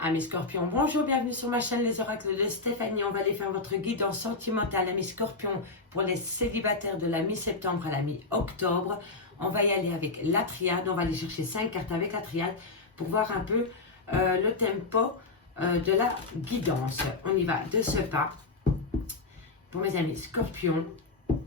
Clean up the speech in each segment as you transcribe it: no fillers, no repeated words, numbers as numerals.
Amis Scorpions, bonjour, bienvenue sur ma chaîne Les Oracles de Stéphanie. On va aller faire votre guidance sentimentale, amis Scorpions, pour les célibataires de la mi-septembre à la mi-octobre. On va y aller avec la triade, on va aller chercher 5 cartes avec la triade pour voir un peu le tempo de la guidance. On y va de ce pas. Pour mes amis Scorpions,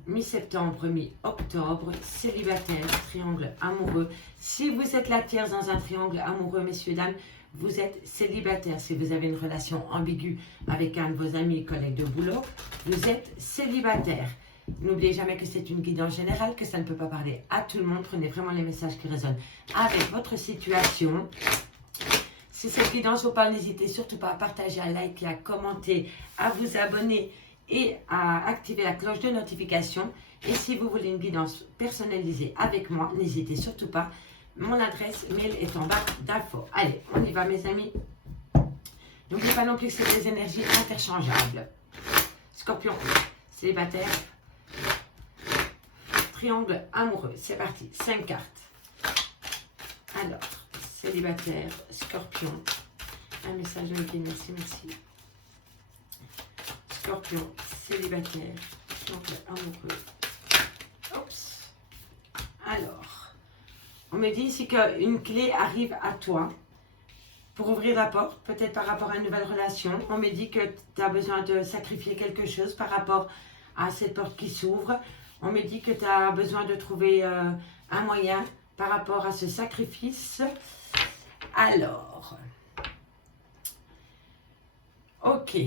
mi-septembre, mi-octobre, célibataire, triangle amoureux. Si vous êtes la tierce dans un triangle amoureux, messieurs, dames, vous êtes célibataire. Si vous avez une relation ambiguë avec un de vos amis et collègues de boulot, vous êtes célibataire. N'oubliez jamais que c'est une guidance générale, que ça ne peut pas parler à tout le monde. Prenez vraiment les messages qui résonnent avec votre situation. Si cette guidance vous parle, n'hésitez surtout pas à partager, à liker, à commenter, à vous abonner et à activer la cloche de notification. Et si vous voulez une guidance personnalisée avec moi, n'hésitez surtout pas. Mon adresse mail est en bas d'infos. Allez, on y va mes amis. N'oubliez pas non plus que c'est des énergies interchangeables. Scorpion, célibataire, triangle amoureux. C'est parti, 5 cartes. Alors, célibataire, Scorpion. Un message de merci, merci. Scorpion, célibataire, triangle amoureux. Oups. Alors, on me dit ici qu'une clé arrive à toi pour ouvrir la porte, peut-être par rapport à une nouvelle relation. On me dit que tu as besoin de sacrifier quelque chose par rapport à cette porte qui s'ouvre. On me dit que tu as besoin de trouver un moyen par rapport à ce sacrifice. Alors, ok.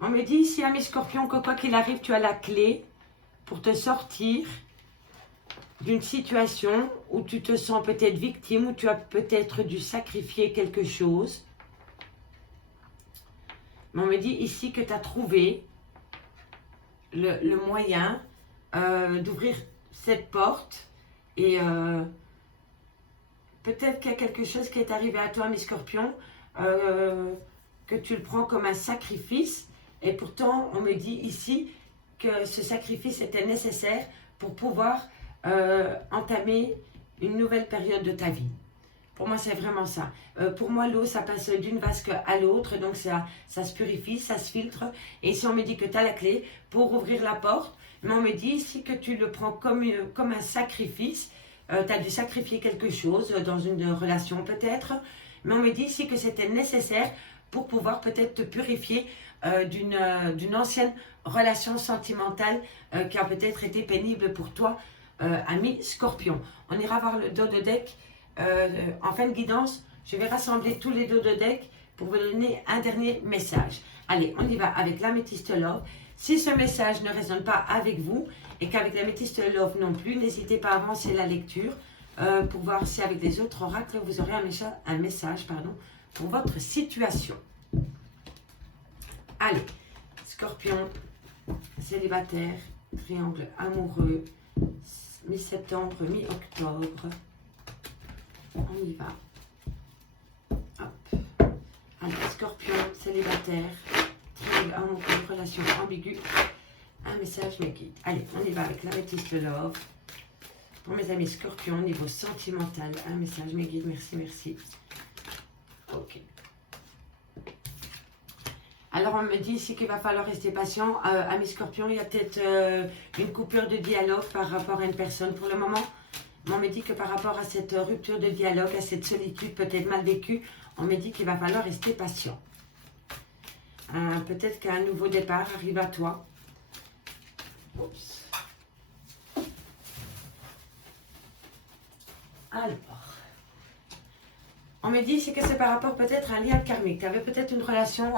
On me dit ici à mes scorpions que quoi qu'il arrive, tu as la clé pour te sortir d'une situation où tu te sens peut-être victime, où tu as peut-être dû sacrifier quelque chose. Mais on me dit ici que tu as trouvé le moyen d'ouvrir cette porte. Et peut-être qu'il y a quelque chose qui est arrivé à toi, mes scorpions, que tu le prends comme un sacrifice. Et pourtant, on me dit ici que ce sacrifice était nécessaire pour pouvoir entamer une nouvelle période de ta vie. Pour moi, c'est vraiment ça. Pour moi, l'eau, ça passe d'une vasque à l'autre, donc ça se purifie, ça se filtre. Et ici, on me dit que tu as la clé pour ouvrir la porte, mais on me dit ici que tu le prends comme un sacrifice. Tu as dû sacrifier quelque chose dans une relation peut-être, mais on me dit ici que c'était nécessaire pour pouvoir peut-être te purifier d'une ancienne relation sentimentale qui a peut-être été pénible pour toi, ami Scorpion. On ira voir le dos de deck en fin de guidance. Je vais rassembler tous les dos de deck pour vous donner un dernier message. Allez, on y va avec l'améthyste love. Si ce message ne résonne pas avec vous et qu'avec l'améthyste love non plus, n'hésitez pas à avancer la lecture pour voir si avec les autres oracles vous aurez un message pour votre situation. Allez, Scorpion, célibataire, triangle amoureux, mi-septembre, mi-octobre. On y va. Hop. Alors, Scorpion, célibataire, triangle amoureux, relation ambiguë. Un message me guide. Allez, on y va avec l'améthyste love. Pour mes amis Scorpion, niveau sentimental, un message me guide. Merci, merci. Ok. Alors, on me dit ici qu'il va falloir rester patient. Amis Scorpion, il y a peut-être une coupure de dialogue par rapport à une personne pour le moment. On me dit que par rapport à cette rupture de dialogue, à cette solitude peut-être mal vécue, on me dit qu'il va falloir rester patient. Peut-être qu'un nouveau départ arrive à toi. Oups. Alors, on me dit ici que c'est par rapport peut-être à un lien karmique. Tu avais peut-être une relation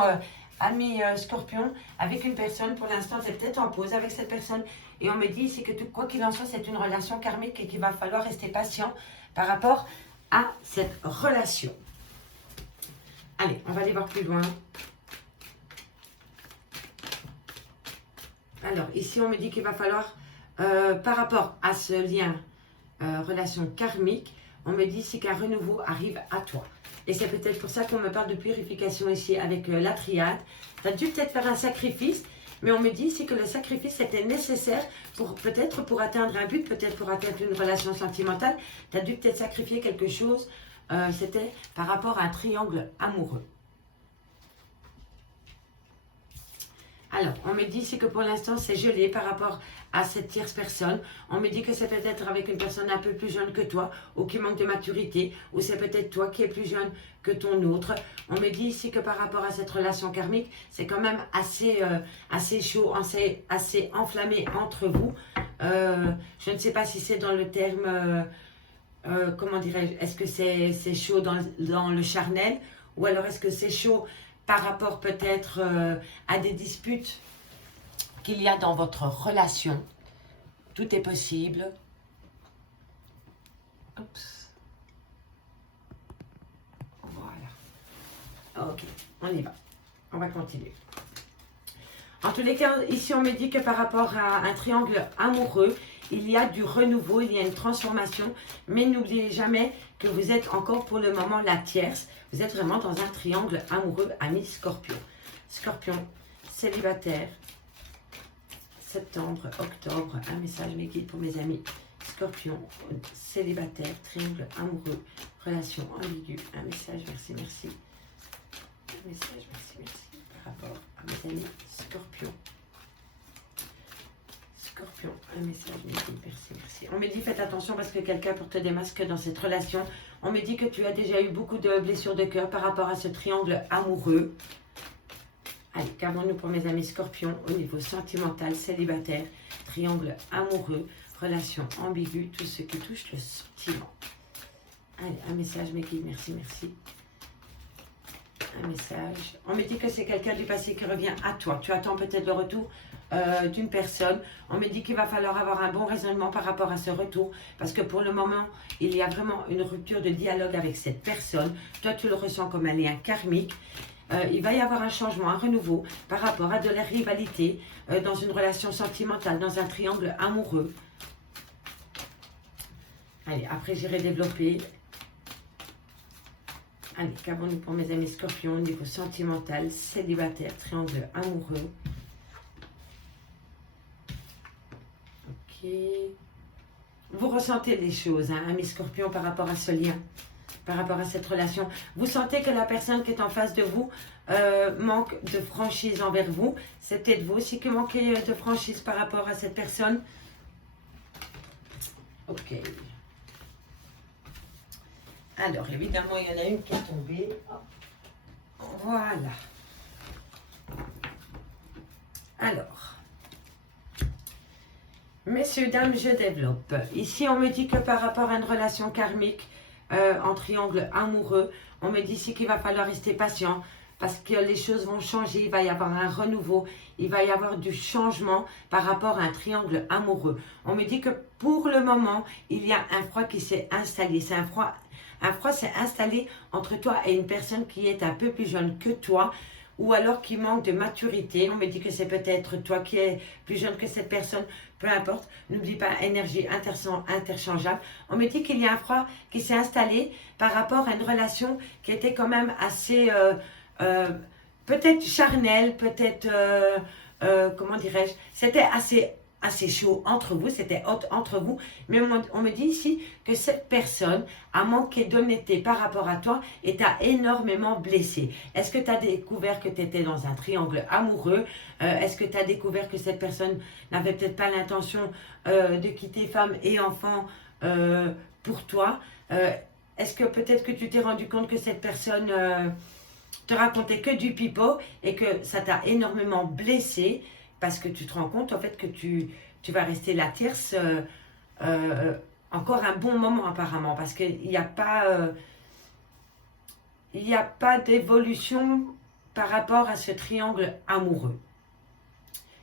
ami Scorpion avec une personne. Pour l'instant, tu es peut-être en pause avec cette personne. Et on me dit ici que quoi qu'il en soit, c'est une relation karmique et qu'il va falloir rester patient par rapport à cette relation. Allez, on va aller voir plus loin. Alors, ici, on me dit qu'il va falloir, par rapport à ce lien relation karmique, on me dit ici qu'un renouveau arrive à toi. Et c'est peut-être pour ça qu'on me parle de purification ici avec la triade. Tu as dû peut-être faire un sacrifice, mais on me dit ici que le sacrifice était nécessaire peut-être pour atteindre un but, peut-être pour atteindre une relation sentimentale. Tu as dû peut-être sacrifier quelque chose C'était par rapport à un triangle amoureux. Alors, on me dit ici que pour l'instant, c'est gelé par rapport à cette tierce personne. On me dit que c'est peut-être avec une personne un peu plus jeune que toi ou qui manque de maturité, ou c'est peut-être toi qui es plus jeune que ton autre. On me dit ici que par rapport à cette relation karmique, c'est quand même assez chaud, assez enflammé entre vous. Je ne sais pas si c'est dans le terme, comment dirais-je, est-ce que c'est chaud dans le charnel, ou alors est-ce que c'est chaud par rapport peut-être à des disputes qu'il y a dans votre relation. Tout est possible. Oups. Voilà. Ok, on y va. On va continuer. En tous les cas, ici on me dit que par rapport à un triangle amoureux, il y a du renouveau, il y a une transformation, mais n'oubliez jamais que vous êtes encore pour le moment la tierce. Vous êtes vraiment dans un triangle amoureux, ami Scorpion. Scorpion, célibataire, septembre, octobre, un message mes guides pour mes amis. Scorpion, célibataire, triangle amoureux, relation ambiguë, un message, merci, merci. Un message, merci, merci, par rapport à mes amis Scorpion. Scorpion, un message, merci, merci. On me dit faites attention parce que quelqu'un porte des masques dans cette relation. On me dit que tu as déjà eu beaucoup de blessures de cœur par rapport à ce triangle amoureux. Allez, qu'avons-nous pour mes amis Scorpions au niveau sentimental, célibataire, triangle amoureux, relation ambiguë, tout ce qui touche le sentiment. Allez, un message, mes guides, merci, merci. Un message. On me dit que c'est quelqu'un du passé qui revient à toi. Tu attends peut-être le retour d'une personne. On me dit qu'il va falloir avoir un bon raisonnement par rapport à ce retour, parce que pour le moment, il y a vraiment une rupture de dialogue avec cette personne. Toi, tu le ressens comme un lien karmique. Il va y avoir un changement, un renouveau par rapport à de la rivalité dans une relation sentimentale, dans un triangle amoureux. Allez, après j'irai développer. Allez, qu'avons-nous pour mes amis Scorpions au niveau sentimental, célibataire, triangle amoureux. Ok. Vous ressentez des choses, hein, amis Scorpions, par rapport à ce lien, par rapport à cette relation. Vous sentez que la personne qui est en face de vous manque de franchise envers vous. C'est peut-être vous aussi qui manquez de franchise par rapport à cette personne. Ok. Alors, évidemment, il y en a une qui est tombée. Voilà. Alors, messieurs, dames, je développe. Ici, on me dit que par rapport à une relation karmique en triangle amoureux, on me dit ici qu'il va falloir rester patient parce que les choses vont changer, il va y avoir un renouveau, il va y avoir du changement par rapport à un triangle amoureux. On me dit que pour le moment, il y a un froid qui s'est installé. C'est un froid s'est installé entre toi et une personne qui est un peu plus jeune que toi, ou alors qui manque de maturité. On me dit que c'est peut-être toi qui es plus jeune que cette personne, peu importe. N'oublie pas, énergie interchangeable. On me dit qu'il y a un froid qui s'est installé par rapport à une relation qui était quand même assez, peut-être charnelle, peut-être, comment dirais-je, c'était assez chaud entre vous, c'était hot entre vous, mais on me dit ici que cette personne a manqué d'honnêteté par rapport à toi et t'a énormément blessé. Est-ce que tu as découvert que tu étais dans un triangle amoureux? Est-ce que tu as découvert que cette personne n'avait peut-être pas l'intention de quitter femme et enfant pour toi? Est-ce que peut-être que tu t'es rendu compte que cette personne te racontait que du pipeau et que ça t'a énormément blessé? Parce que tu te rends compte en fait que tu vas rester la tierce encore un bon moment apparemment. Parce qu'il n'y a pas d'évolution par rapport à ce triangle amoureux.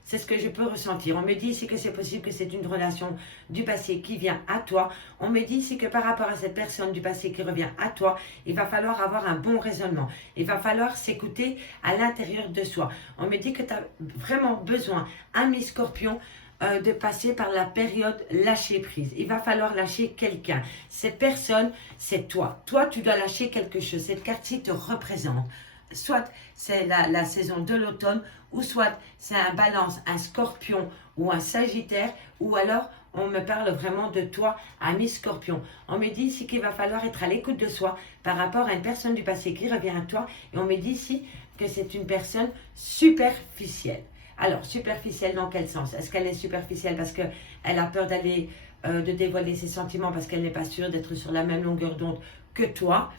C'est ce que je peux ressentir. On me dit ici que c'est possible que c'est une relation du passé qui vient à toi. On me dit ici que par rapport à cette personne du passé qui revient à toi, il va falloir avoir un bon raisonnement. Il va falloir s'écouter à l'intérieur de soi. On me dit que tu as vraiment besoin, ami Scorpion, de passer par la période lâcher prise. Il va falloir lâcher quelqu'un. Cette personne, c'est toi. Toi, tu dois lâcher quelque chose. Cette carte-ci te représente. Soit c'est la saison de l'automne, ou soit c'est un balance, un scorpion ou un sagittaire, ou alors on me parle vraiment de toi, ami Scorpion. On me dit ici qu'il va falloir être à l'écoute de soi par rapport à une personne du passé qui revient à toi. Et on me dit ici que c'est une personne superficielle. Alors, superficielle dans quel sens? Est-ce qu'elle est superficielle parce qu'elle a peur d'aller, de dévoiler ses sentiments parce qu'elle n'est pas sûre d'être sur la même longueur d'onde que toi?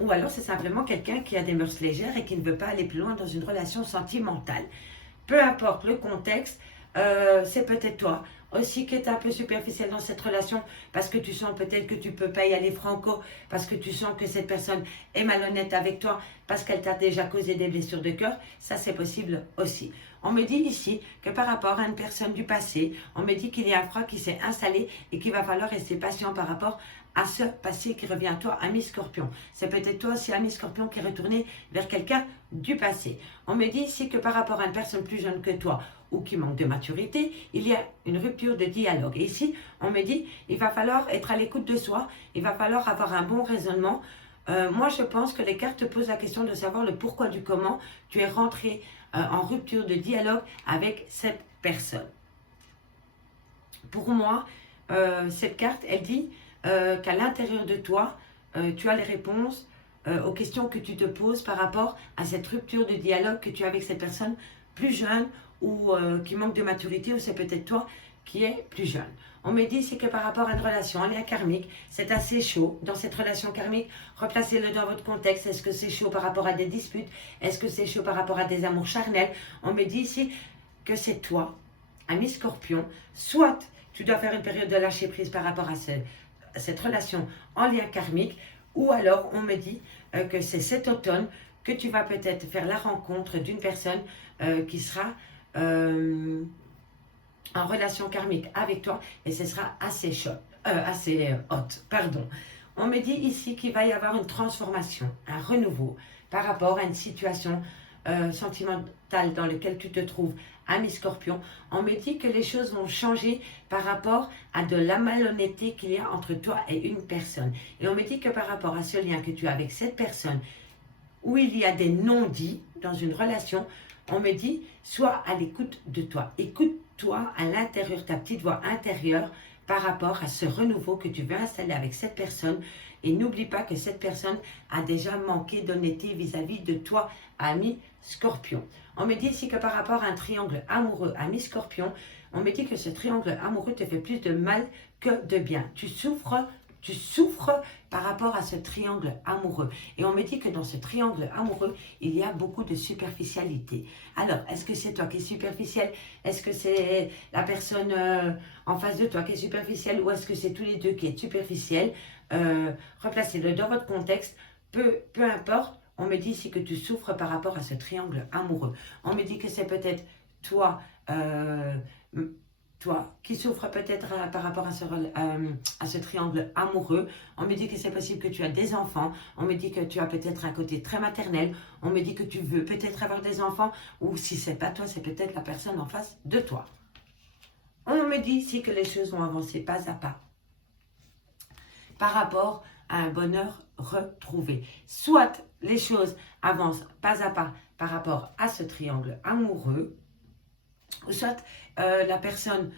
Ou alors c'est simplement quelqu'un qui a des mœurs légères et qui ne veut pas aller plus loin dans une relation sentimentale. Peu importe le contexte, c'est peut-être toi aussi qui est un peu superficiel dans cette relation parce que tu sens peut-être que tu ne peux pas y aller franco, parce que tu sens que cette personne est malhonnête avec toi, parce qu'elle t'a déjà causé des blessures de cœur. Ça, c'est possible aussi. On me dit ici que par rapport à une personne du passé, on me dit qu'il y a un froid qui s'est installé et qu'il va falloir rester patient par rapport à ce passé qui revient à toi, ami Scorpion. C'est peut-être toi aussi, ami Scorpion, qui est retourné vers quelqu'un du passé. On me dit ici que par rapport à une personne plus jeune que toi ou qui manque de maturité, il y a une rupture de dialogue. Et ici, on me dit, il va falloir être à l'écoute de soi, il va falloir avoir un bon raisonnement. Moi, je pense que les cartes te posent la question de savoir le pourquoi du comment tu es rentré en rupture de dialogue avec cette personne. Pour moi, cette carte, elle dit qu'à l'intérieur de toi, tu as les réponses aux questions que tu te poses par rapport à cette rupture de dialogue que tu as avec cette personne plus jeune ou qui manque de maturité, ou c'est peut-être toi qui es plus jeune. On me dit ici que par rapport à une relation, un lien karmique, c'est assez chaud. Dans cette relation karmique, replacez-le dans votre contexte. Est-ce que c'est chaud par rapport à des disputes? Est-ce que c'est chaud par rapport à des amours charnels? On me dit ici que c'est toi, ami Scorpion, soit tu dois faire une période de lâcher prise par rapport à cette relation en lien karmique, ou alors on me dit que c'est cet automne que tu vas peut-être faire la rencontre d'une personne qui sera en relation karmique avec toi et ce sera assez chaud, assez haute, pardon. On me dit ici qu'il va y avoir une transformation, un renouveau par rapport à une situation sentimentale dans laquelle tu te trouves, ami Scorpion. On me dit que les choses vont changer par rapport à de la malhonnêteté qu'il y a entre toi et une personne. Et on me dit que par rapport à ce lien que tu as avec cette personne, où il y a des non-dits dans une relation, on me dit, sois à l'écoute de toi. Écoute-toi à l'intérieur, ta petite voix intérieure par rapport à ce renouveau que tu veux installer avec cette personne. Et n'oublie pas que cette personne a déjà manqué d'honnêteté vis-à-vis de toi, ami Scorpion. On me dit ici que par rapport à un triangle amoureux, ami Scorpion, on me dit que ce triangle amoureux te fait plus de mal que de bien. Tu souffres par rapport à ce triangle amoureux. Et on me dit que dans ce triangle amoureux, il y a beaucoup de superficialité. Alors, est-ce que c'est toi qui es superficiel? Est-ce que c'est la personne en face de toi qui est superficielle? Ou est-ce que c'est tous les deux qui est superficiel? Replacez-le dans votre contexte. Peu importe, on me dit ici que tu souffres par rapport à ce triangle amoureux. On me dit que c'est peut-être toi... toi qui souffres peut-être par rapport à ce triangle amoureux. On me dit que c'est possible que tu as des enfants. On me dit que tu as peut-être un côté très maternel. On me dit que tu veux peut-être avoir des enfants. Ou si ce n'est pas toi, c'est peut-être la personne en face de toi. On me dit ici que les choses vont avancer pas à pas par rapport à un bonheur retrouvé. Soit les choses avancent pas à pas par rapport à ce triangle amoureux, ou soit la personne,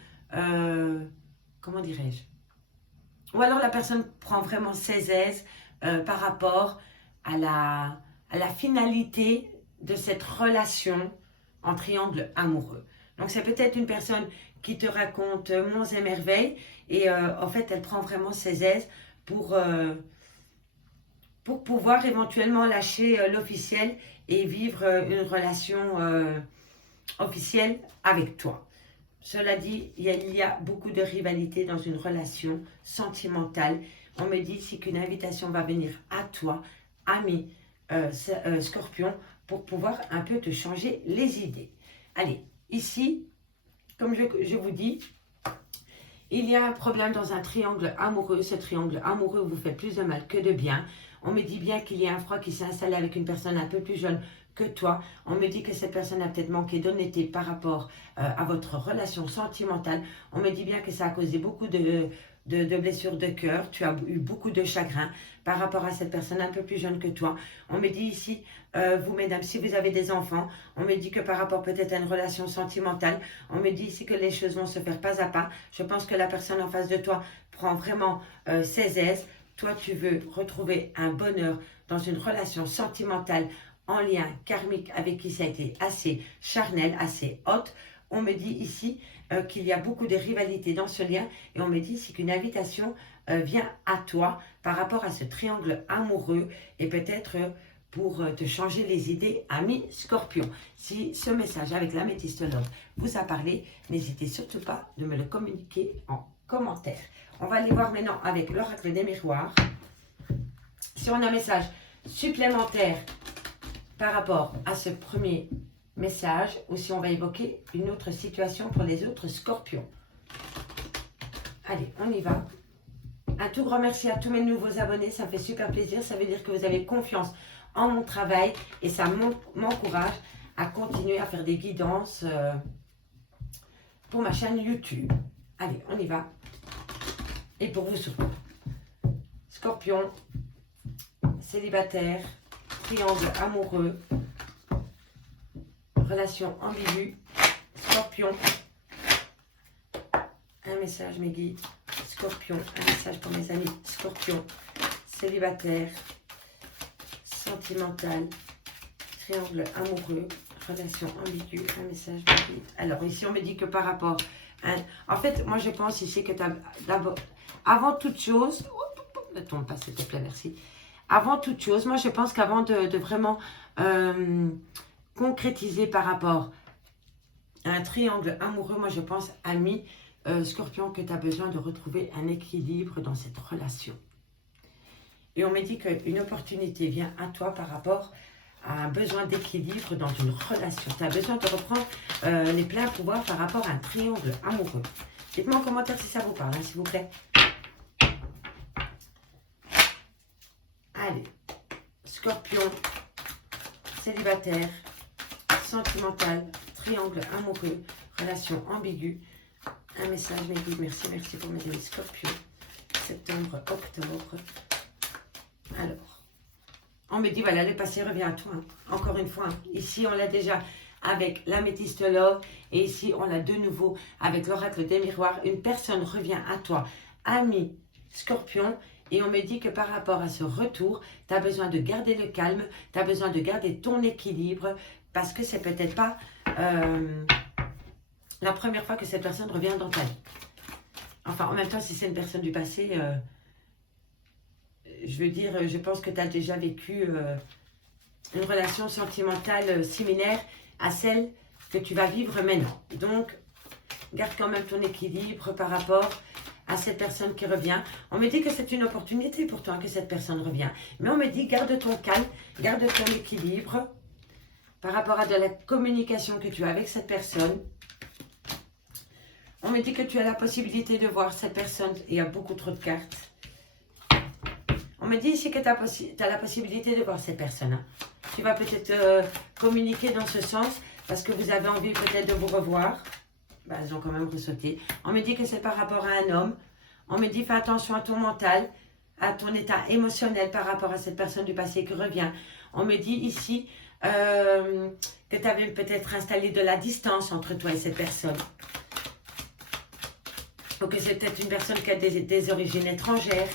comment dirais-je, ou alors la personne prend vraiment ses aises par rapport à la finalité de cette relation en triangle amoureux. Donc c'est peut-être une personne qui te raconte monts et merveilles et en fait elle prend vraiment ses aises pour pouvoir éventuellement lâcher l'officiel et vivre une relation officielle avec toi. Cela dit, il y a beaucoup de rivalité dans une relation sentimentale. On me dit ici qu'une invitation va venir à toi, ami Scorpion, pour pouvoir un peu te changer les idées. Allez, ici, comme je vous dis, il y a un problème dans un triangle amoureux. Ce triangle amoureux vous fait plus de mal que de bien. On me dit bien qu'il y a un froid qui s'est installé avec une personne un peu plus jeune que toi. On me dit que cette personne a peut-être manqué d'honnêteté par rapport à votre relation sentimentale. On me dit bien que ça a causé beaucoup de de blessures de cœur, tu as eu beaucoup de chagrin par rapport à cette personne un peu plus jeune que toi. On me dit ici, vous mesdames, si vous avez des enfants, on me dit que par rapport peut-être à une relation sentimentale, on me dit ici que les choses vont se faire pas à pas. Je pense que la personne en face de toi prend vraiment ses aises. Toi, tu veux retrouver un bonheur dans une relation sentimentale en lien karmique avec qui ça a été assez charnel, assez haute. On me dit ici qu'il y a beaucoup de rivalité dans ce lien et on me dit ici qu'une invitation vient à toi par rapport à ce triangle amoureux et peut-être pour te changer les idées, ami Scorpion. Si ce message avec l'améthyste love vous a parlé, n'hésitez surtout pas de me le communiquer en commentaire. On va aller voir maintenant avec l'oracle des miroirs. Si on a un message supplémentaire par rapport à ce premier message ou si on va évoquer une autre situation pour les autres scorpions. Allez, on y va. Un tout grand merci à tous mes nouveaux abonnés, ça me fait super plaisir. Ça veut dire que vous avez confiance en mon travail et ça m'encourage à continuer à faire des guidances pour ma chaîne YouTube. Allez, on y va. Et pour vous surtout. Scorpion, célibataire, triangle amoureux, relation ambiguë, Scorpion, un message mes guides, Scorpion, un message pour mes amis, Scorpion, célibataire, sentimental, triangle amoureux, relation ambiguë, un message mes guides. Alors ici on me dit que par rapport à... En fait, moi je pense ici que d'abord, avant toute chose, ne tombe pas s'il te plaît, merci. Avant toute chose, moi je pense qu'avant de vraiment concrétiser par rapport à un triangle amoureux, moi je pense, ami Scorpion, que tu as besoin de retrouver un équilibre dans cette relation. Et on me dit qu'une opportunité vient à toi par rapport à un besoin d'équilibre dans une relation. Tu as besoin de reprendre les pleins pouvoirs par rapport à un triangle amoureux. Dites-moi en commentaire si ça vous parle, hein, s'il vous plaît. Allez, Scorpion, célibataire, sentimental, triangle amoureux, relation ambiguë. Un message, mes guides, merci, merci pour mes amis Scorpion. Septembre, octobre. Alors, on me dit, voilà, le passé revient à toi. Hein. Encore une fois, hein. Ici, on l'a déjà avec l'améthyste love. Et ici, on l'a de nouveau avec l'oracle des miroirs. Une personne revient à toi, ami Scorpion. Et on me dit que par rapport à ce retour, tu as besoin de garder le calme, tu as besoin de garder ton équilibre, parce que c'est peut-être pas la première fois que cette personne revient dans ta vie. Enfin, en même temps, si c'est une personne du passé, je veux dire, je pense que tu as déjà vécu une relation sentimentale similaire à celle que tu vas vivre maintenant. Donc, garde quand même ton équilibre par rapport à cette personne qui revient. On me dit que c'est une opportunité pour toi que cette personne revient. Mais on me dit, garde ton calme, garde ton équilibre par rapport à de la communication que tu as avec cette personne. On me dit que tu as la possibilité de voir cette personne. Il y a beaucoup trop de cartes. On me dit ici que tu as la possibilité de voir cette personne. Hein. Tu vas peut-être communiquer dans ce sens parce que vous avez envie peut-être de vous revoir. Bah, elles ont quand même ressauté. On me dit que c'est par rapport à un homme. On me dit fais attention à ton mental, à ton état émotionnel par rapport à cette personne du passé qui revient. On me dit ici que tu avais peut-être installé de la distance entre toi et cette personne. Ou que c'est peut-être une personne qui a des origines étrangères.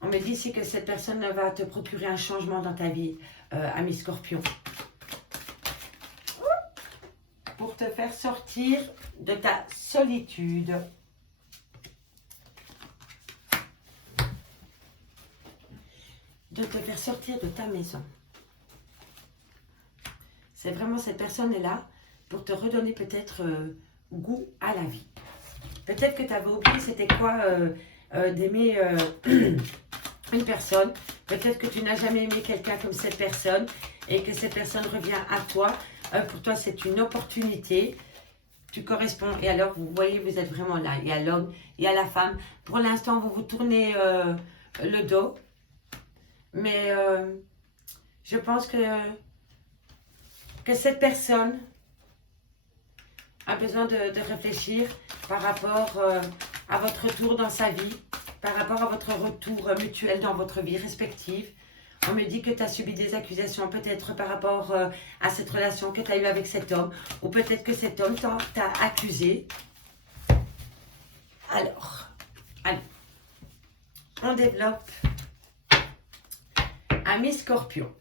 On me dit ici que cette personne va te procurer un changement dans ta vie, ami Scorpion. Pour te faire sortir de ta solitude. De te faire sortir de ta maison. C'est vraiment cette personne est là pour te redonner peut-être goût à la vie. Peut-être que tu avais oublié c'était quoi d'aimer une personne. Peut-être que tu n'as jamais aimé quelqu'un comme cette personne et que cette personne revient à toi. Pour toi, c'est une opportunité. Tu corresponds. Et alors, vous voyez, vous êtes vraiment là. Il y a l'homme, il y a la femme. Pour l'instant, vous vous tournez le dos. Mais je pense que cette personne a besoin de réfléchir par rapport à votre retour dans sa vie, par rapport à votre retour mutuel dans votre vie respective. On me dit que tu as subi des accusations, peut-être par rapport à cette relation que tu as eue avec cet homme, ou peut-être que cet homme t'a accusé. Alors, allez, on développe. Ami Scorpion.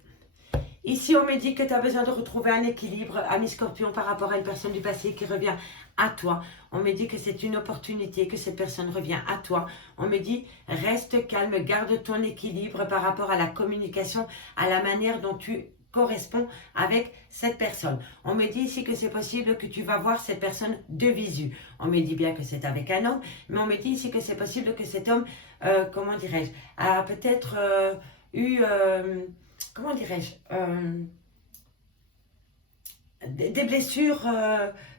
Ici, on me dit que tu as besoin de retrouver un équilibre, ami Scorpion, par rapport à une personne du passé qui revient à toi. On me dit que c'est une opportunité, que cette personne revient à toi. On me dit, reste calme, garde ton équilibre par rapport à la communication, à la manière dont tu corresponds avec cette personne. On me dit ici que c'est possible que tu vas voir cette personne de visu. On me dit bien que c'est avec un homme, mais on me dit ici que c'est possible que cet homme, comment dirais-je, a peut-être eu... comment dirais-je, des blessures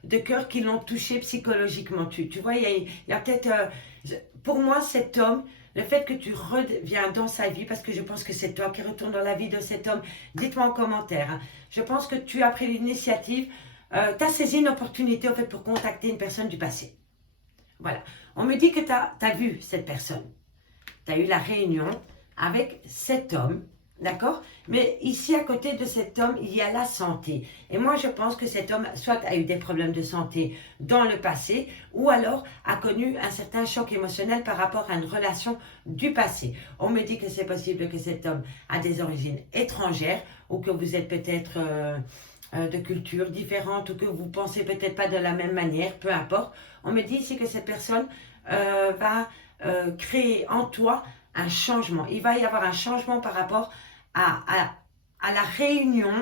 de cœur qui l'ont touché psychologiquement. Tu vois, il y a peut-être, pour moi, cet homme, le fait que tu reviens dans sa vie, parce que je pense que c'est toi qui retourne dans la vie de cet homme, dites-moi en commentaire. Hein. Je pense que tu as pris l'initiative, tu as saisi une opportunité en fait, pour contacter une personne du passé. Voilà. On me dit que tu as vu cette personne. Tu as eu la réunion avec cet homme. D'accord? Mais ici, à côté de cet homme, il y a la santé. Et moi, je pense que cet homme, soit a eu des problèmes de santé dans le passé, ou alors a connu un certain choc émotionnel par rapport à une relation du passé. On me dit que c'est possible que cet homme a des origines étrangères, ou que vous êtes peut-être de culture différente, ou que vous pensez peut-être pas de la même manière, peu importe. On me dit ici que cette personne va créer en toi un changement. Il va y avoir un changement par rapport à la réunion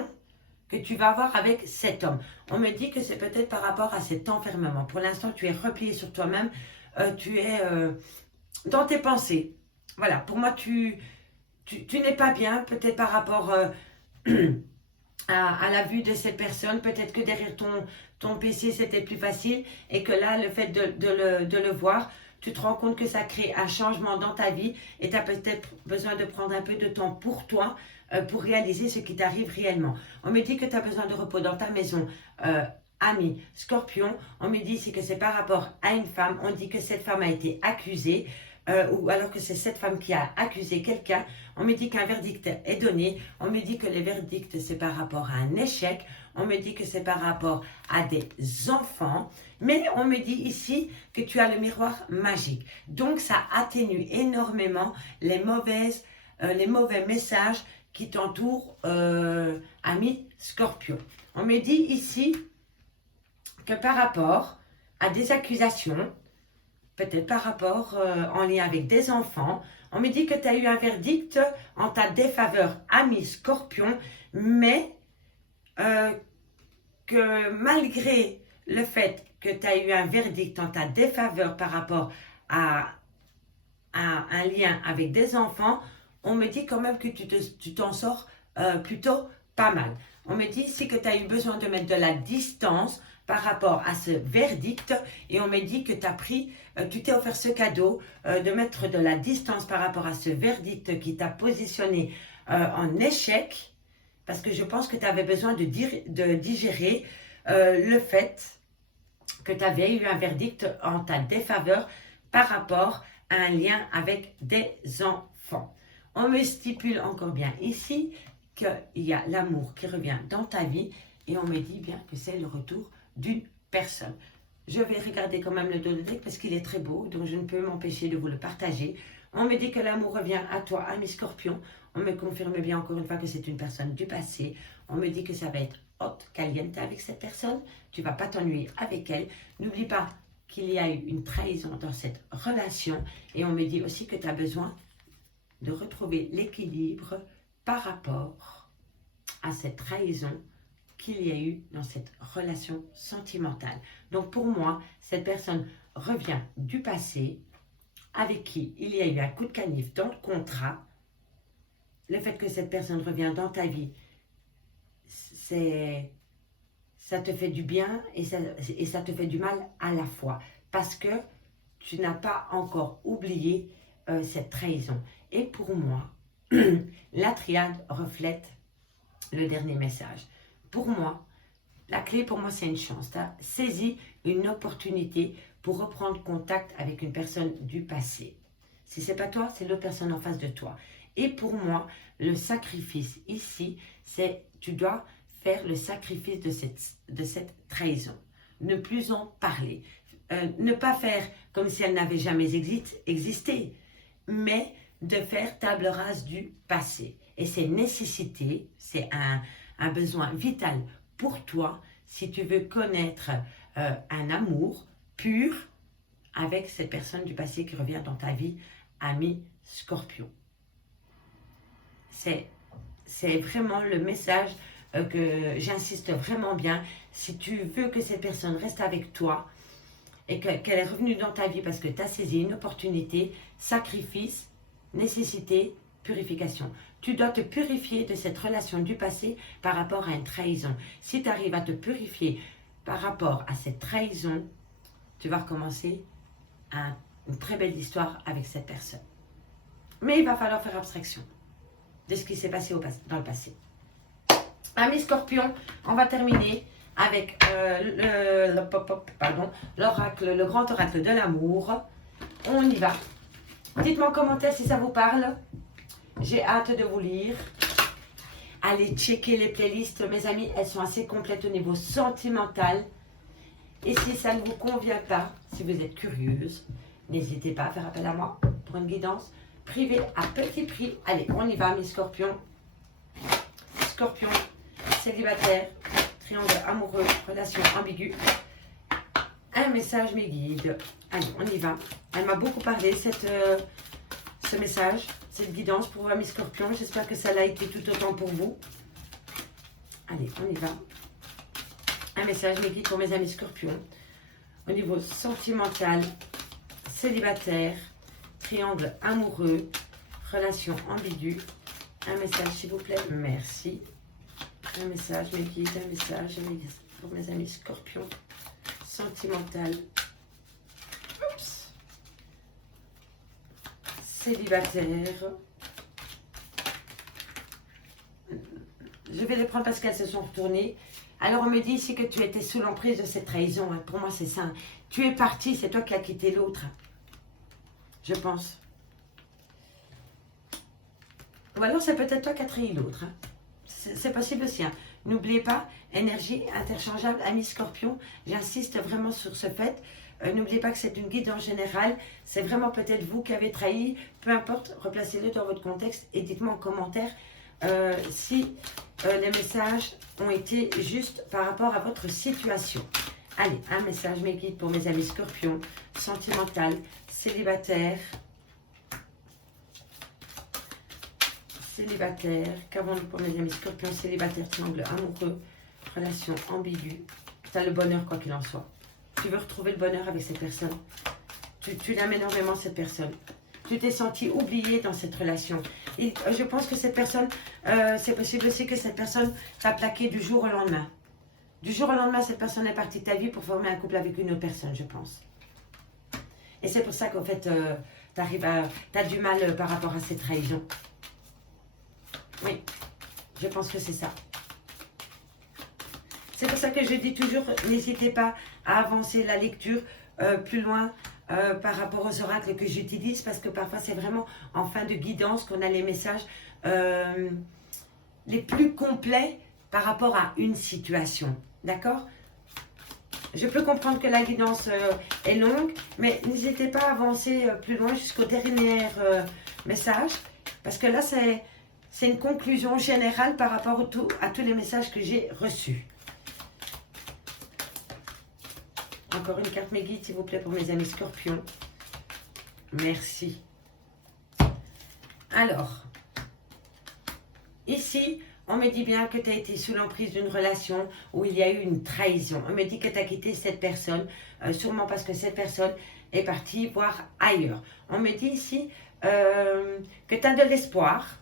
que tu vas avoir avec cet homme. On me dit que c'est peut-être par rapport à cet enfermement. Pour l'instant, tu es replié sur toi-même, tu es dans tes pensées. Voilà, pour moi, tu n'es pas bien, peut-être par rapport à la vue de cette personne. Peut-être que derrière ton PC, c'était plus facile et que là, le fait de le voir, tu te rends compte que ça crée un changement dans ta vie et tu as peut-être besoin de prendre un peu de temps pour toi, pour réaliser ce qui t'arrive réellement. On me dit que tu as besoin de repos dans ta maison, ami Scorpion. On me dit ici que c'est par rapport à une femme. On dit que cette femme a été accusée, ou alors que c'est cette femme qui a accusé quelqu'un. On me dit qu'un verdict est donné. On me dit que le verdict, c'est par rapport à un échec. On me dit que c'est par rapport à des enfants. Mais on me dit ici que tu as le miroir magique. Donc, ça atténue énormément les mauvais messages qui t'entourent, ami Scorpion. On me dit ici que par rapport à des accusations, peut-être par rapport en lien avec des enfants, on me dit que tu as eu un verdict en ta défaveur, ami Scorpion, mais que malgré le fait que tu as eu un verdict en ta défaveur par rapport à un lien avec des enfants, on me dit quand même que tu t'en sors plutôt pas mal. On me dit ici que tu as eu besoin de mettre de la distance par rapport à ce verdict et on me dit que tu t'es offert ce cadeau de mettre de la distance par rapport à ce verdict qui t'a positionné en échec parce que je pense que tu avais besoin de digérer le fait que tu avais eu un verdict en ta défaveur par rapport à un lien avec des enfants. On me stipule encore bien ici qu'il y a l'amour qui revient dans ta vie et on me dit bien que c'est le retour d'une personne. Je vais regarder quand même le dos de deck parce qu'il est très beau, donc je ne peux m'empêcher de vous le partager. On me dit que l'amour revient à toi, ami Scorpion. On me confirme bien encore une fois que c'est une personne du passé. On me dit que ça va être hot, caliente avec cette personne. Tu ne vas pas t'ennuyer avec elle. N'oublie pas qu'il y a eu une trahison dans cette relation. Et on me dit aussi que tu as besoin de retrouver l'équilibre par rapport à cette trahison qu'il y a eu dans cette relation sentimentale. Donc pour moi, cette personne revient du passé avec qui il y a eu un coup de canif dans le contrat. Le fait que cette personne revient dans ta vie, ça te fait du bien et ça te fait du mal à la fois parce que tu n'as pas encore oublié cette trahison. Et pour moi, la triade reflète le dernier message. Pour moi, La clé pour moi, c'est une chance. Tu as saisi une opportunité pour reprendre contact avec une personne du passé. Si ce n'est pas toi, c'est l'autre personne en face de toi. Et pour moi, le sacrifice ici, c'est tu dois faire le sacrifice de cette trahison. Ne plus en parler. Ne pas faire comme si elle n'avait jamais existé, mais de faire table rase du passé. Et c'est une nécessité, c'est un besoin vital pour toi si tu veux connaître un amour pur avec cette personne du passé qui revient dans ta vie, ami Scorpion. C'est vraiment le message que j'insiste vraiment bien. Si tu veux que cette personne reste avec toi et qu'elle est revenue dans ta vie parce que tu as saisi une opportunité, sacrifice, nécessité, purification. Tu dois te purifier de cette relation du passé par rapport à une trahison. Si tu arrives à te purifier par rapport à cette trahison, tu vas recommencer une très belle histoire avec cette personne. Mais il va falloir faire abstraction de ce qui s'est passé dans le passé. Amis Scorpion, on va terminer avec l'oracle, le grand oracle de l'amour. On y va. Dites-moi en commentaire si ça vous parle. J'ai hâte de vous lire. Allez checker les playlists, mes amis. Elles sont assez complètes au niveau sentimental. Et si ça ne vous convient pas, si vous êtes curieuse, n'hésitez pas à faire appel à moi pour une guidance privée à petit prix. Allez, on y va, mes scorpions. Scorpion, célibataire, triangle amoureux, relation ambiguë. Un message, mes guides. Allez, on y va. Elle m'a beaucoup parlé, ce message, cette guidance pour vous, mes scorpions. J'espère que ça l'a été tout autant pour vous. Allez, on y va. Un message, mes guides, pour mes amis scorpions. Au niveau sentimental, célibataire, triangle amoureux, relation ambiguë. Un message, s'il vous plaît. Merci. Un message, mes guides, un message pour mes amis scorpions. Sentimental. Oups. Célibataire. Je vais les prendre parce qu'elles se sont retournées. Alors, on me dit ici que tu étais sous l'emprise de cette trahison. Hein. Pour moi, c'est ça. Tu es parti, c'est toi qui as quitté l'autre. Je pense. Ou alors, c'est peut-être toi qui as trahi l'autre. Hein. C'est possible aussi. Hein. N'oubliez pas, énergie interchangeable, amis scorpion. J'insiste vraiment sur ce fait. N'oubliez pas que c'est une guidance générale. C'est vraiment peut-être vous qui avez trahi. Peu importe, replacez-le dans votre contexte et dites-moi en commentaire si les messages ont été justes par rapport à votre situation. Allez, un message, mes guides, pour mes amis scorpions, sentimental, célibataire. Célibataire, qu'avons-nous pour mes amis scorpions, célibataire, triangle amoureux, relation ambiguë. Tu as le bonheur quoi qu'il en soit. Tu veux retrouver le bonheur avec cette personne. Tu l'aimes énormément cette personne. Tu t'es senti oublié dans cette relation. Et je pense que cette personne, c'est possible aussi que cette personne t'a plaqué du jour au lendemain. Du jour au lendemain, cette personne est partie de ta vie pour former un couple avec une autre personne, je pense. Et c'est pour ça qu'en fait, t'as du mal par rapport à cette trahison. Oui, je pense que c'est ça. C'est pour ça que je dis toujours, n'hésitez pas à avancer la lecture plus loin par rapport aux oracles que j'utilise, parce que parfois c'est vraiment en fin de guidance qu'on a les messages les plus complets par rapport à une situation. D'accord ? Je peux comprendre que la guidance est longue, mais n'hésitez pas à avancer plus loin jusqu'au dernier message, parce que là c'est une conclusion générale par rapport à tous les messages que j'ai reçus. Encore une carte, mes guides, s'il vous plaît, pour mes amis scorpions. Merci. Alors, ici, on me dit bien que tu as été sous l'emprise d'une relation où il y a eu une trahison. On me dit que tu as quitté cette personne, sûrement parce que cette personne est partie voir ailleurs. On me dit ici que tu as de l'espoir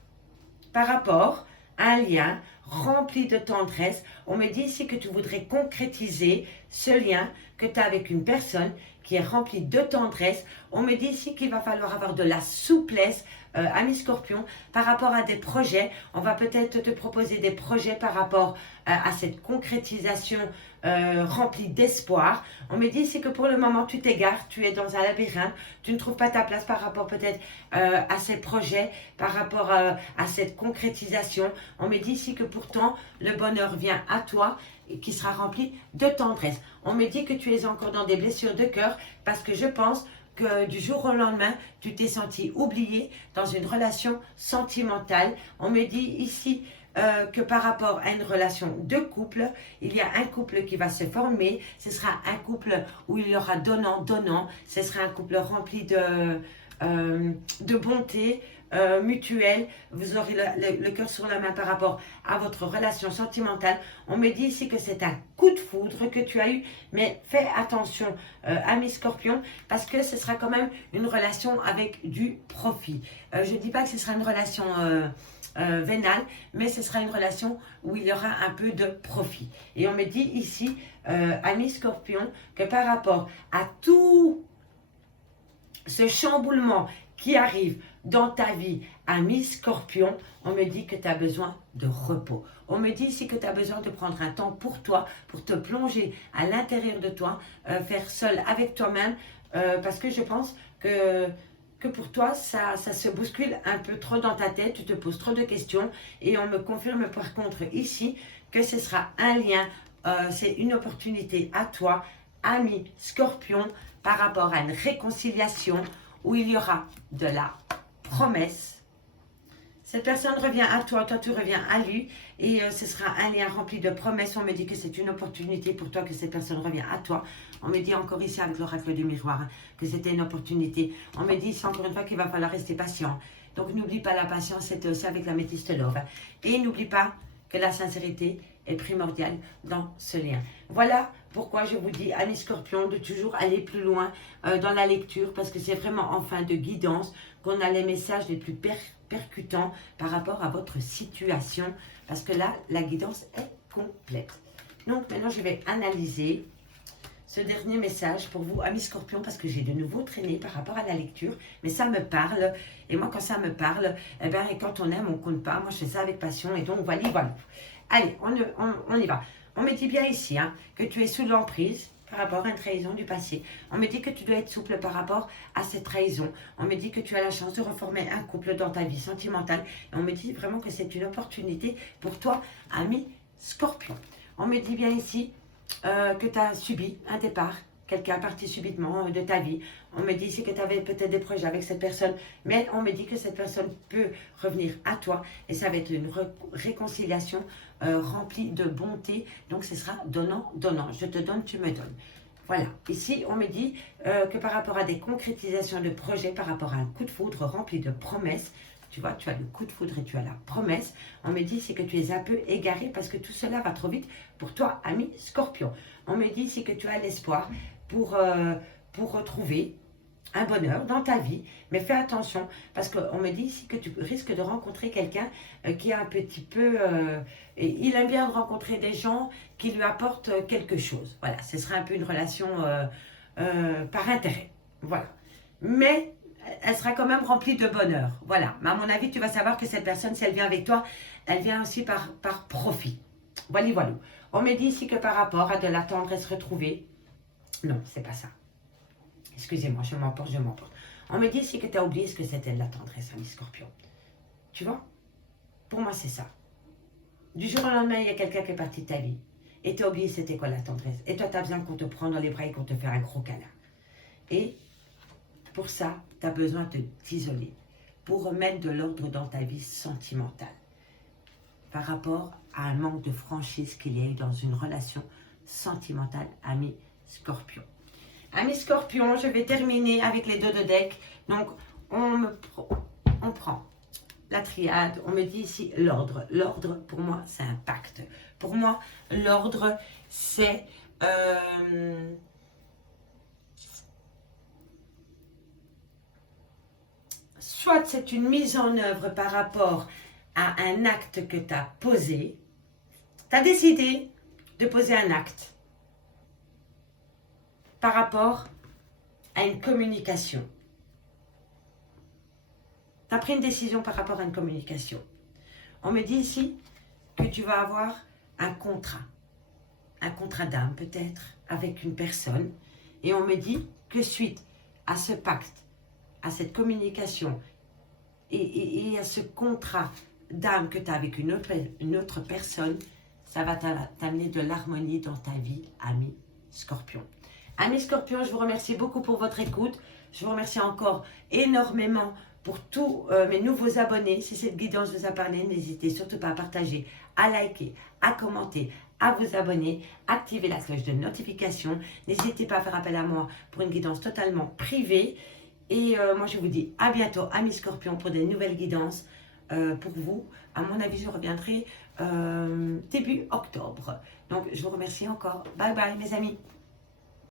par rapport à un lien rempli de tendresse. On me dit ici que tu voudrais concrétiser ce lien que tu as avec une personne qui est rempli de tendresse. On me dit ici qu'il va falloir avoir de la souplesse, ami Scorpion, par rapport à des projets. On va peut-être te proposer des projets par rapport à cette concrétisation remplie d'espoir. On me dit ici que pour le moment tu t'égares, tu es dans un labyrinthe, tu ne trouves pas ta place par rapport peut-être à ces projets, par rapport à cette concrétisation. On me dit ici que pourtant le bonheur vient à toi et qui sera rempli de tendresse. On me dit que tu es encore dans des blessures de cœur parce que je pense que du jour au lendemain, tu t'es senti oublié dans une relation sentimentale. On me dit ici que par rapport à une relation de couple, il y a un couple qui va se former. Ce sera un couple où il y aura donnant-donnant. Ce sera un couple rempli de bonté mutuelle. Vous aurez le cœur sur la main par rapport à votre relation sentimentale. On me dit ici que c'est un coup de foudre que tu as eu, mais fais attention, ami Scorpion, parce que ce sera quand même une relation avec du profit. Je ne dis pas que ce sera une relation vénale, mais ce sera une relation où il y aura un peu de profit. Et on me dit ici, ami Scorpion, que par rapport à tout ce chamboulement qui arrive dans ta vie, ami Scorpion, on me dit que tu as besoin de repos. On me dit ici que tu as besoin de prendre un temps pour toi, pour te plonger à l'intérieur de toi, faire seul avec toi-même, parce que je pense que pour toi, ça se bouscule un peu trop dans ta tête, tu te poses trop de questions, et on me confirme par contre ici que ce sera un lien, c'est une opportunité à toi, ami Scorpion, par rapport à une réconciliation où il y aura de la promesse. Cette personne revient à toi, toi tu reviens à lui, et ce sera un lien rempli de promesses. On me dit que c'est une opportunité pour toi que cette personne revient à toi. On me dit encore ici avec l'oracle du miroir que c'était une opportunité. On me dit ici encore une fois qu'il va falloir rester patient. Donc n'oublie pas la patience, c'est aussi avec la métiste love. Et n'oublie pas que la sincérité est primordiale dans ce lien. Voilà pourquoi je vous dis, amis Scorpion, de toujours aller plus loin dans la lecture, parce que c'est vraiment en fin de guidance qu'on a les messages les plus percutants par rapport à votre situation, parce que là, la guidance est complète. Donc maintenant, je vais analyser ce dernier message pour vous, amis Scorpion, parce que j'ai de nouveau traîné par rapport à la lecture, mais ça me parle, et moi quand ça me parle, eh ben, et quand on aime, on ne compte pas, moi je fais ça avec passion, et donc voilà, voilà. Allez, on y va. On me dit bien ici que tu es sous l'emprise par rapport à une trahison du passé. On me dit que tu dois être souple par rapport à cette trahison. On me dit que tu as la chance de reformer un couple dans ta vie sentimentale. Et on me dit vraiment que c'est une opportunité pour toi, ami Scorpion. On me dit bien ici que tu as subi un départ. Quelqu'un est parti subitement de ta vie. On me dit ici que tu avais peut-être des projets avec cette personne, mais on me dit que cette personne peut revenir à toi et ça va être une réconciliation remplie de bonté. Donc ce sera donnant. Je te donne, tu me donnes. Voilà. Ici, on me dit que par rapport à des concrétisations de projets, par rapport à un coup de foudre rempli de promesses, tu vois, tu as le coup de foudre et tu as la promesse. On me dit c'est que tu es un peu égaré parce que tout cela va trop vite pour toi, ami Scorpion. On me dit c'est que tu as l'espoir pour retrouver un bonheur dans ta vie. Mais fais attention parce qu'on me dit ici que tu risques de rencontrer quelqu'un qui est un petit peu... et il aime bien rencontrer des gens qui lui apportent quelque chose. Voilà, ce sera un peu une relation par intérêt. Voilà. Mais elle sera quand même remplie de bonheur. Voilà. Mais à mon avis, tu vas savoir que cette personne, si elle vient avec toi, elle vient aussi par profit. Voilà, voilà. On me dit ici que par rapport à de la tendresse retrouvée, non, c'est pas ça. Excusez-moi, je m'emporte. On me dit ici que tu as oublié ce que c'était de la tendresse, ami Scorpion. Tu vois? Pour moi, c'est ça. Du jour au lendemain, il y a quelqu'un qui est parti de ta vie. Et tu as oublié c'était quoi la tendresse. Et toi, tu as besoin qu'on te prenne dans les bras et qu'on te fasse un gros câlin. Et pour ça, tu as besoin de t'isoler. Pour remettre de l'ordre dans ta vie sentimentale. Par rapport à un manque de franchise qu'il y a eu dans une relation sentimentale, ami Scorpion. Ami Scorpion, je vais terminer avec les deux de deck. Donc, on prend la triade. On me dit ici l'ordre. L'ordre, pour moi, c'est un pacte. Pour moi, l'ordre, c'est... soit c'est une mise en œuvre par rapport à un acte que tu as posé. Tu as décidé de poser un acte par rapport à une communication. Tu as pris une décision par rapport à une communication. On me dit ici que tu vas avoir un contrat d'âme peut-être, avec une personne. Et on me dit que suite à ce pacte, à cette communication et à ce contrat d'âme que tu as avec une autre personne, ça va t'amener de l'harmonie dans ta vie, ami Scorpion. Amis Scorpion, je vous remercie beaucoup pour votre écoute. Je vous remercie encore énormément pour tous mes nouveaux abonnés. Si cette guidance vous a parlé, n'hésitez surtout pas à partager, à liker, à commenter, à vous abonner, activer la cloche de notification. N'hésitez pas à faire appel à moi pour une guidance totalement privée. Et moi, je vous dis à bientôt, amis Scorpions, pour des nouvelles guidances pour vous. À mon avis, je reviendrai début octobre. Donc, je vous remercie encore. Bye bye, mes amis.